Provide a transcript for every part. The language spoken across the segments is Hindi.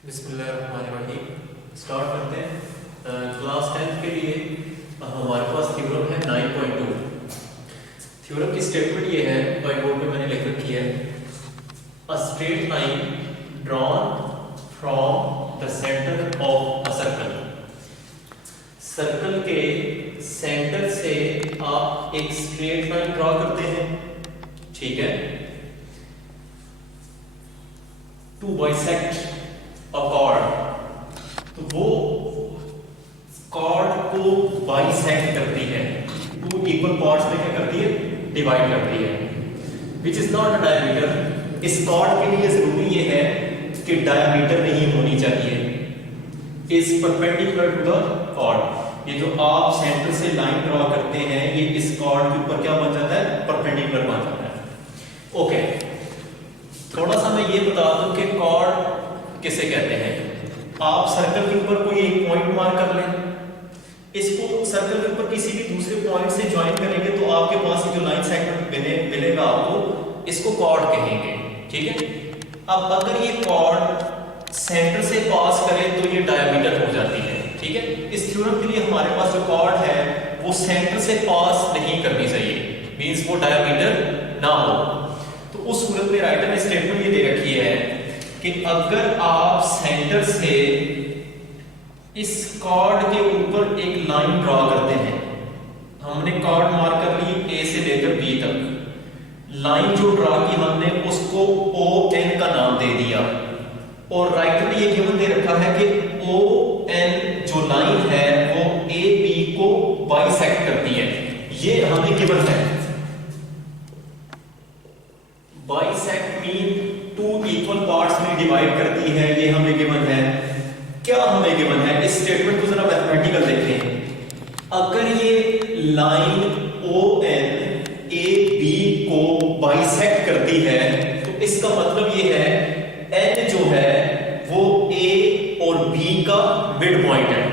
बिस्मिल्लाहिर्रहमानिर्रहीम स्टार्ट करते हैं। क्लास 10th के लिए हमारे पास थ्योरम है 9.2। थ्योरम की स्टेटमेंट ये है, व्हाइट बोर्ड पे मैंने लिख रखी है, a straight line drawn from the centre of a circle. Circle के सेंटर से आप एक स्ट्रेट लाइन ड्रॉ करते हैं, ठीक है, टू बाइसेक्ट अ कॉर्ड। तो वो कॉर्ड को बाइसेक्ट करती है, टू इक्वल पार्ट्स में क्या करती है, डिवाइड करती है, which is not a diameter. इस कॉर्ड के लिए जरूरी ये है कि डायमीटर नहीं होनी चाहिए, is perpendicular to the chord. ये जो आप सेंटर से लाइन ड्रॉ करते हैं, ये इस कॉर्ड के ऊपर क्या बन जाता है, परपेंडिकुलर बन जाता है। ओके, थोड़ा सा मैं ये बता दूं कि कॉर्ड किसे कहते हैं। आप सर्कल के ऊपर कोई एक पॉइंट मार्क कर लें, इसको सर्कल के ऊपर किसी भी दूसरे पॉइंट से ज्वाइन करेंगे तो आपके पास जो लाइन सेगमेंट मिलेगा आपको, इसको कॉर्ड कहेंगे, ठीक है। अब अगर ये कॉर्ड सेंटर से पास करे तो ये डायमीटर हो जाती है, ठीक है। इस थ्योरम के लिए हमारे पास जो कॉर्ड है वो सेंटर से पास नहीं करनी चाहिए, मींस वो डायमीटर ना हो। तो उस सूरत में राइटर ने स्टेटमेंट ये दे रखी है कि अगर आप सेंटर से इस कॉर्ड के ऊपर एक लाइन ड्रॉ करते हैं, हमने कॉर्ड मार्क कर ली ए से लेकर बी तक, लाइन जो ड्रॉ की हमने उसको ओ एन का नाम दे दिया, और राइटर ने ये गिवन दे रखा है कि ओ एन जो लाइन है वो ए बी को बाइसेक्ट करती है, ये हमें गिवन है। Bisect mean two equal parts में डिवाइड करती है, ये हमें गिवन है। क्या हमें गिवन है, इस स्टेटमेंट को जरा मैथमेटिकल देखें। अगर ये line O N A B को बाइसेक्ट करती है तो इसका मतलब ये है एन जो है वो ए और बी का मिड पॉइंट है,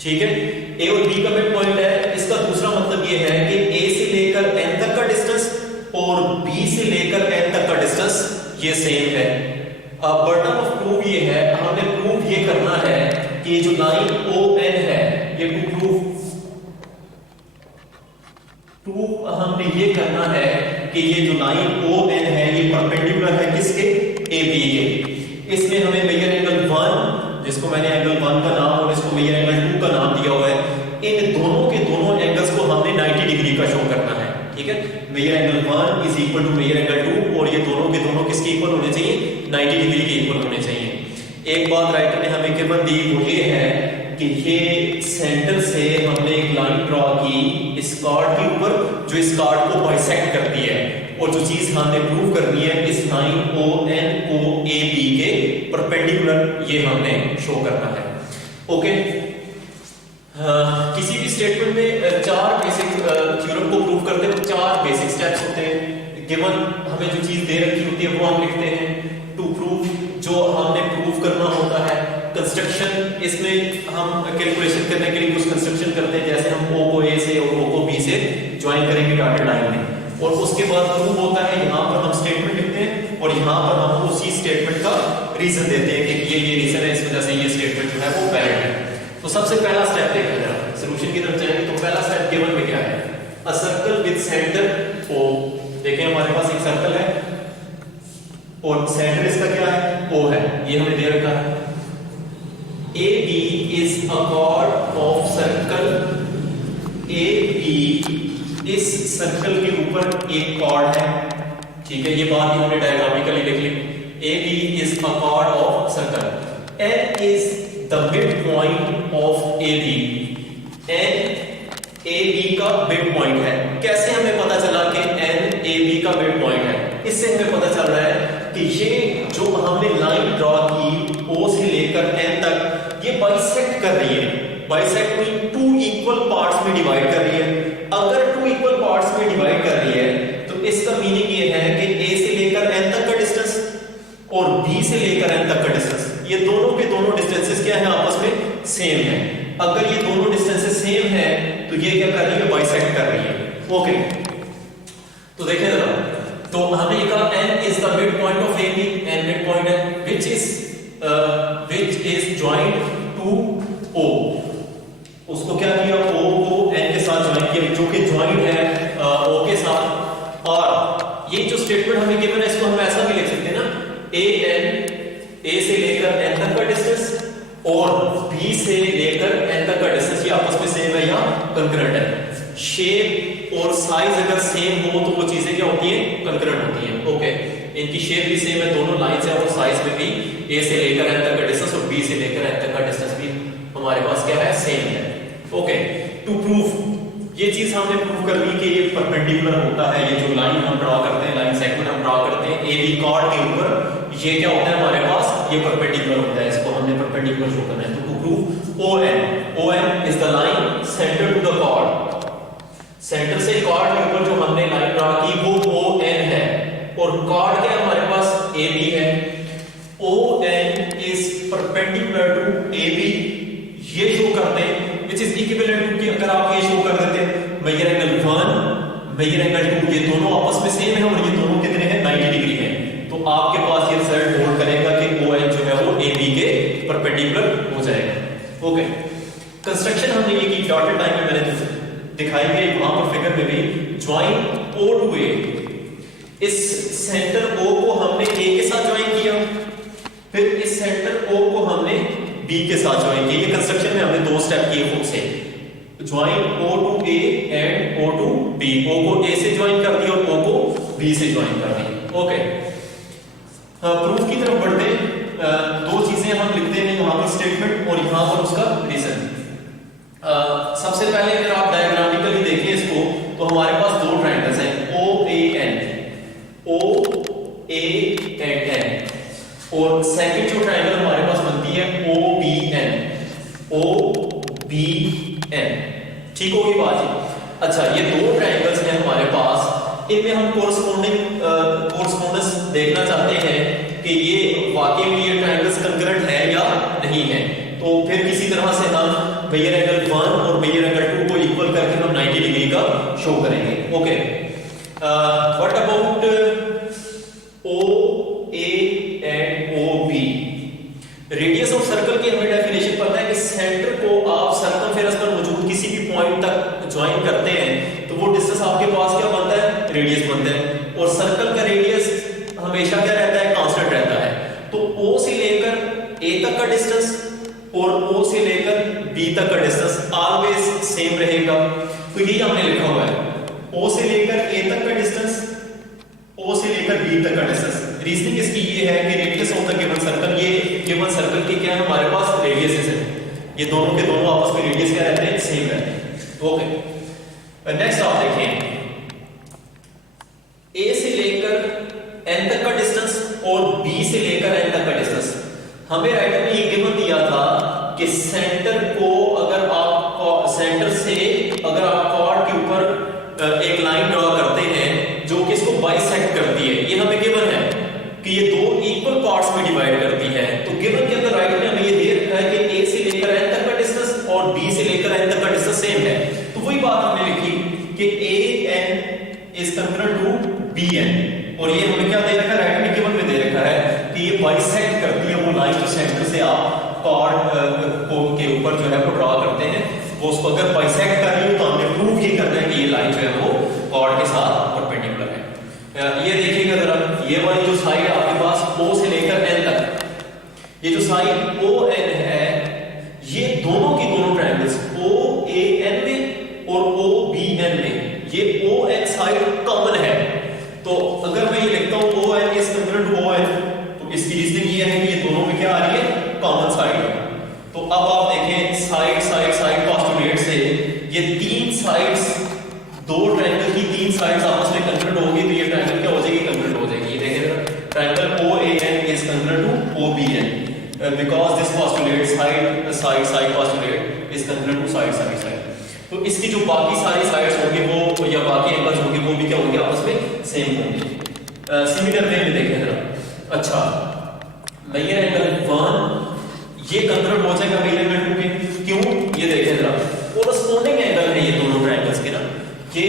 ठीक है। ए और बी का मिड पॉइंट है, इसका दूसरा मतलब ये है कि ए से लेकर एन तक का डिस्टेंस और बी से लेकर एन तक का डिस्टेंस ये सेम है। अब बर्डन ऑफ प्रूफ ये है, हमने प्रूफ ये करना है कि ये जो लाइन ओ एन है, ये प्रूफ हमने ये करना है कि ये जो लाइन ओ एन है ये परपेंडिकुलर है किसके, ए बी के। इसमें हमें मेजर एंगल 1, जिसको मैंने एंगल 1 का नाम और इसको मेजर एंगल 2 का नाम दिया हुआ है, इन दोनों के दोनों एंगल्स को हमने 90 डिग्री का शो करना है, ठीक है। Measure angle 1 is equal to measure angle 2, और ये दोनों के दोनों किसके इक्वल होने चाहिए, 90 डिग्री के इक्वल होने चाहिए। एक बात राइटर ने हमें गिवन दी, वो ये है कि ये सेंटर से हमने एक लाइन ड्रॉ की इस कॉर्ड के ऊपर जो इस कॉर्ड को बाइसेक्ट करती है, और जो चीज हमने प्रूव करनी है, इस लाइन ओ एन को ए बी के परपेंडिकुलर ये हमने शो करना है। ओके, किसी भी स्टेटमेंट में चार बेसिक थ्योरम को प्रूव करते हैं, चार बेसिक स्टेप्स होते हैं। गिवन हमें जो चीज दे रखी होती है वो हम लिखते हैं, टू प्रूव जो हमने प्रूव करना होता है, कंस्ट्रक्शन इसमें हम कैलकुलेशन करने के लिए कुछ कंस्ट्रक्शन करते हैं, जैसे हम ओ को ए से और ओ को बी से ज्वाइन करेंगे डॉटेड लाइन में, और उसके बाद प्रूव होता है, यहाँ पर हम स्टेटमेंट लिखते हैं और यहाँ पर हम उसी स्टेटमेंट का रीजन देते हैं कि ये रीजन है, इस वजह से ये स्टेटमेंट जो है वो वैलिड है। तो सबसे पहला स्टेप देखा जाए, सॉल्यूशन की तरफ जाएंगे तो पहला स्टेप गिवन में क्या है, a circle with centre O. देखें हमारे पास एक सर्कल है और सेंटर इसका क्या है, ओ है, ये हमें दे रखा है। A B is a chord of circle, A B इस सर्कल के ऊपर एक कॉर्ड है, ठीक है, ये बात ही हमने डायग्रामिकली लिख ली। A B is a chord of circle, N is the mid point of A B, N A B का मिड पॉइंट है। कैसे हमें पता चला कि एन ए बी का मिड पॉइंट है, इससे हमें पता चल रहा है कि ये जो हमने लाइन ड्रॉ की ओ से लेकर एन तक, ये बाइसेक्ट कर रही है। Bisect mean two equal parts में डिवाइड कर रही है। अगर टू इक्वल पार्ट्स में डिवाइड कर रही है तो इसका मीनिंग ये है कि ए से लेकर एन तक का डिस्टेंस और बी से लेकर एन तक का डिस्टेंस, ये दोनों के दोनों डिस्टेंसेस क्या है, आपस में सेम है। अगर ये दोनों डिस्टेंसेस सेम है तो ये क्या कर रही है, बाइसेक्ट कर रही है। ओके, तो देखें जरा, तो हमने लिखा n is the mid point of A B, N mid point है, which is which is joined to O, उसको क्या किया, O को N के साथ ज्वाइन किया, जो कि ज्वाइन है O के साथ। और ये जो स्टेटमेंट हमें गिवन है इसको हम ऐसा भी लिख सकते हैं ना, A से लेकर N तक का डिस्टेंस और B से लेकर N तक का डिस्टेंस ये आपस में सेम है या कंकरेंट है। शेप और साइज अगर सेम हो तो वो चीजें क्या होती है, कंकरेंट होती हैं। ओके, इनकी शेप भी सेम है, दोनों लाइंस है, और साइज में भी A से लेकर N तक का डिस्टेंस और B से लेकर N तक का डिस्टेंस भी हमारे पास क्या है, सेम है। ओके, टू प्रूव ये चीज हमने प्रूव कर ली कि ये परपेंडिकुलर होता है, ये जो लाइन हम ड्रॉ करते हैं, लाइन सेगमेंट हम ड्रॉ करते हैं AB कॉर्ड के ऊपर, ये क्या होता है हमारे पास, ये परपेंडिकुलर होता है, इसको हमने परपेंडिकुलर शो करना है। तो to prove ON is the line centre to the chord, centre से कॉर्ड के ऊपर जो हमने लाइन ड्रॉ की वो ON है, और कॉर्ड क्या हमारे पास AB है। ON is perpendicular to AB, ये शो करते हैं, which is equivalent to कि अगर आप ये शो कर देते हैं मेजर एंगल 1 मेजर एंगल 2, ये दोनों आपस में सेम है और ये दोनों कितने हैं, 90 डिग्री हैं, तो आपके पास ये रिजल्ट होल्ड करेगा कि ON जो है वो AB के परपेंडिकुलर हो जाएगा। ओके, कंस्ट्रक्शन हमने ये की, डॉटेड लाइन में मैंने दिखाई है वहां पर फिगर में भी, ज्वाइन O टू A, इस सेंटर O को हमने A के साथ ज्वाइन किया, फिर इस सेंटर O को हमने B के साथ ज्वाइन किया। ये कंस्ट्रक्शन में हमने दो स्टेप किए खुद से, join O to A and O to B, O को A से ज्वाइन कर दिया और O को B से ज्वाइन कर दिया। ओके, प्रूफ की तरफ बढ़ते हैं। दो चीजें हम लिखते हैं यहाँ पर, स्टेटमेंट और यहाँ पर उसका रीजन। सबसे पहले अगर आप डायग्रामिकली देखें इसको, तो हमारे पास दो ट्रायंगल्स हैं, OAN एंड और सेकंड जो ट्रायंगल हमारे पास बनती है OBN, ठीक होगी बात जी। अच्छा, ये दो ट्रायंगल्स हैं हमारे पास, इनमें हम कोरस्पोंडेंस देखना चाहते हैं कि ये वाकई में ये ट्रायंगल्स कंकरेंट है या नहीं है। तो फिर किसी तरह से हम मेजर एंगल 1 और मेजर एंगल 2 को इक्वल करके हम 90 डिग्री का शो करेंगे। Okay, what about OA and OB? Radius of circle की हमें डेफिनेशन पता है कि सेंटर को आप सर्कमफेरेंस पर मौजूद किसी भी पॉइंट तक ज्वाइन करते हैं तो वो डिस्टेंस आपके पास क्या बनता है, रेडियस बनता है, और सर्कल का रेडियस हमेशा क्या रहता है, कांस्टेंट रहता है। तो O से लेकर A तक का डिस्टेंस और O से लेकर B तक का डिस्टेंस ऑलवेज सेम रहेगा। तो यही हमने लिखा हुआ है, O से लेकर A तक का डिस्टेंस, O से लेकर B तक का डिस्टेंस। रीजनिंग इसकी ये है कि radius of the given circle, ये गिवन सर्कल के क्या है हमारे पास, रेडियसेस है, ये दोनों के दोनों आपस में रेडियस क्या रहते हैं, सेम रहते हैं। ओके, नेक्स्ट आप देखें, A से लेकर N तक का डिस्टेंस और B से लेकर N तक का डिस्टेंस। हमें राइटर ने ये गिवन दिया था कि सेंटर को अगर आप सेंटर से अगर आप कॉर्ड के ऊपर एक लाइन ड्रॉ करते हैं जो कि इसको बाइसेक्ट करती है, ये हमें गिवन है कि ये दो इक्वल पार्ट्स में डिवाइड करती है। तो गिवन के अंदर राइटर ने हमें ये दे रखा है कि A से लेकर N तक का डिस्टेंस और B से लेकर N तक का डिस्टेंस सेम है। तो वही बात हमने लिखी कि AN is congruent to BN, और ये हमें क्या दे रखा है, राइटर ने गिवन में दे रखा है कि ये बाइसेक्ट करती है वो लाइन जो सेंटर से आप कॉर्ड के ऊपर जो है वो ड्रॉ करते हैं, वो उसको अगर बाइसेक्ट कर रही हो तो हमने प्रूव ये करना है कि ये लाइन जो है वो कॉर्ड के साथ परपेंडिकुलर है। ये देखिएगा जरा, ये वाली जो साइड आपके पास O से लेकर N तक, ये जो साइड ON है, ये दोनों की दोनों ट्रायंगल्स OAN में और OBN में ये ON साइड कॉमन है। तो अगर मैं ये लिखता हूं ON is congruent to ON, तो इसकी रीजनिंग ये है कि ये दोनों में क्या आ रही है, कॉमन साइड। तो अब आप देखें साइड साइड साइड पोस्टुलेट से ये तीन साइड्स, दो ट्रायंगल की तीन साइड्स आपस में कंकरेंट होगी, तो ये ट्रायंगल क्या हो जाएगी, कंकरेंट हो जाएगी। ये देखें, triangle OAN is congruent to OBN because this postulate side side side postulate is congruent to side side side. तो इसकी जो बाकी सारी साइड्स होंगी वो या बाकी एंगल्स होंगे वो भी क्या होंगे, आपस में सेम होंगे। सिमिलर वे में देखें जरा, अच्छा मेजर एंगल 1 ये कंकरेंट हो जाएगा मेजर एंगल 2 के, क्यों, ये देखें जरा, कोरस्पोंडिंग एंगल है ये दोनों ट्रायंगल्स के ना, ये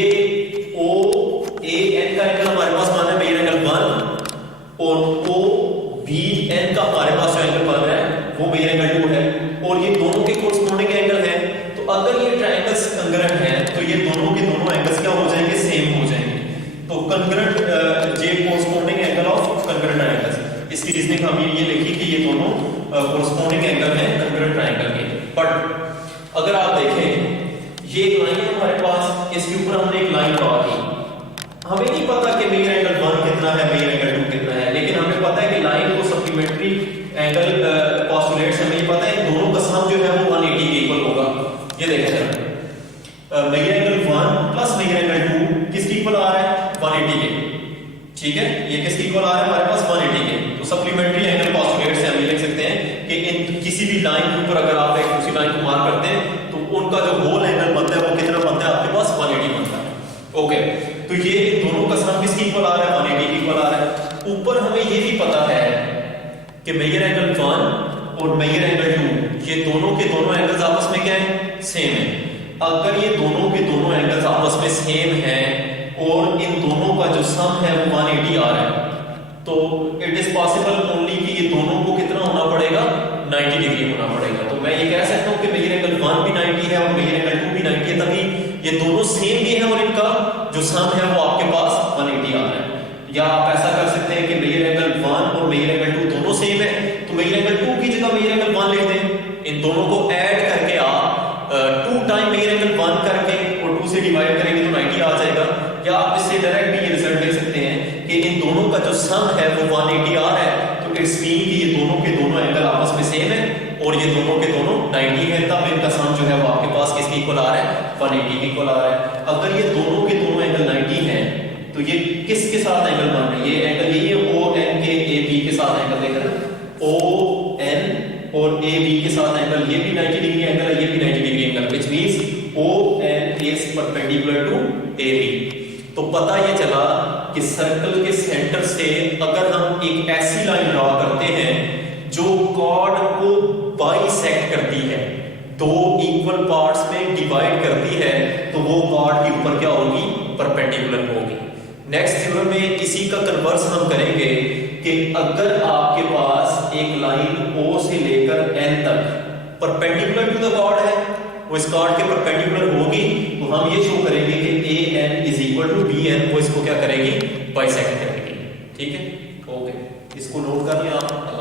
OAN का एंगल हमारे पास मान है मेजर एंगल 1 और OBN का हमारे पास जो एंगल बन रहा है ये दोनों के दोनों एंगल्स क्या हो जाएंगे, सेम हो जाएंगे। तो concurrent J corresponding angle of concurrent triangles, इसकी रीजनिंग हम ये लिखी कि ये दोनों कोरस्पोंडिंग एंगल हैं कंकरेंट ट्रायंगल के। बट अगर आप देखें ये एक लाइन है हमारे पास, इसके ऊपर हमने एक लाइन ड्रॉ की, हमें नहीं पता कि मेजर एंगल 1 कितना है, मेजर एंगल 2 कितना है, लेकिन हमें पता है कि लाइन को सप्लीमेंट्री एंगल पोस्टुलेट्स हमें पता है दोनों का सम जो है वो 180 के इक्वल होगा। ये देखें जरा, measure angle 1 plus measure angle 2 किसके इक्वल आ रहा है, 180 के। ठीक है, ये किसके इक्वल आ रहा है हमारे पास, 180 के। तो सप्लीमेंट्री एंगल पोस्टुलेट से हम ये लिख सकते हैं कि इन किसी भी लाइन के ऊपर अगर आप एक दूसरी लाइन को मार्क करते हैं तो उनका जो होल एंगल बनता है वो कितना बनता है आपके पास, 180 बनता है। ओके, तो ये दोनों का सम किसके इक्वल आ रहा है, 180 के इक्वल आ रहा है। ऊपर हमें ये भी पता है कि मेजर एंगल 1 और मेजर एंगल 2 ये दोनों के दोनों एंगल्स आपस में क्या है, सेम है। अगर ये दोनों के दोनों एंगल्स आपस में सेम हैं और इन दोनों का जो सम है वो 180 आ रहा है, तो इट इज पॉसिबल ओनली कि ये दोनों को कितना होना पड़ेगा, 90 डिग्री होना पड़ेगा। तो मैं ये कह सकता हूं कि मेजर एंगल 1 भी 90 है और मेजर एंगल 2 भी 90 है, तभी ये दोनों सेम भी है और इनका जो सम है वो आपके पास 180 आ रहा है। या आप ऐसा कर सकते हैं कि मेजर एंगल 1 और मेजर एंगल 2 दोनों सेम है, तो मेजर एंगल 2 की जगह मेजर एंगल 1 लिख दें। इन दोनों को ऐड करके आप 2 टाइम मेजर एंगल 1 करके और 2 से डिवाइड करेंगे तो 90 आ जाएगा। या आप इससे डायरेक्ट भी ये रिजल्ट देख सकते हैं कि इन दोनों का जो सम है वो 180 आ रहा है, तो इट्स मीन कि ये दोनों के दोनों एंगल आपस में सेम है और ये दोनों के दोनों 90 है, तब इनका सम जो है वो आपके पास किसके इक्वल आ रहा है, 180 के इक्वल आ रहा है। अगर ये दोनों के दोनों एंगल 90 हैं तो ये किसके साथ एंगल बन रहे हैं, ये एंगल यही है ON के AB के साथ एंगल देख रहे हैं, ON और AB के साथ एंगल, ये भी 90 डिग्री एंगल है, ये भी 90 degree angle, which means ON is perpendicular to AB। तो पता ये चला कि सर्कल के सेंटर से अगर हम एक ऐसी लाइन ड्रॉ करते हैं जो कॉर्ड को बाइसेक्ट करती है, दो इक्वल पार्ट्स में डिवाइड करती है, तो वो कॉर्ड के ऊपर क्या होगी, परपेंडिकुलर होगी। नेक्स्ट थ्योरम में इसी का कन्वर्स हम करेंगे कि अगर आपके पास एक लाइन O से लेकर N तक परपेंडिकुलर टू द कॉर्ड है, वो इस कॉर्ड के परपेंडिकुलर होगी, तो हम ये शो करेंगे कि AN is equal to BN, वो इसको क्या करेगी, बाइसेक्ट करेगी। ठीक है, ओके, इसको नोट कर लिया आप।